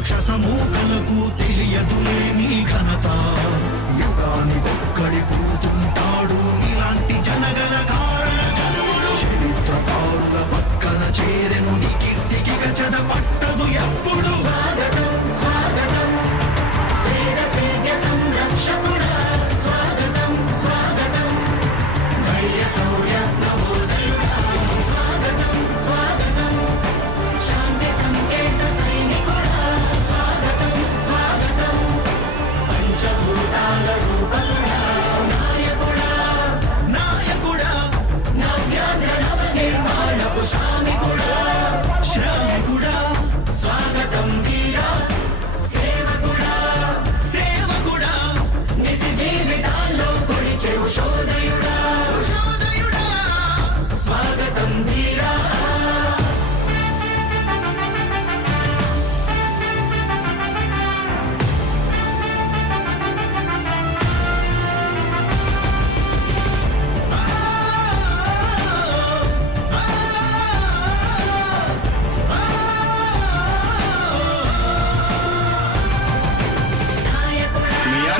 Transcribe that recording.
రాక్షస మూకలకు తెలియదులే నీ ఘనత. యుగానికొక్కడి పుడుతుంటాడు ఇలాంటి జనగల కారణ జన్ముడు. చరిత్రకారుల పక్కన చేరెను నీ కీర్తికి గచద పట్టదు ఎప్పుడు. స్వాగతం స్వాగతం శ్రీరసేవ్య సంరక్షకుడా, స్వాగతం స్వాగతం ధైర్య శౌర్య నవోదయుడా, స్వాగతం స్వాగతం శాంతి సంకేత సైనికుడా, స్వాగతం స్వాగతం పంచభూతాల రూపకుడా, నాయకుడా నాయకుడా నవ్యాంధ్ర నవ నిర్మాణపు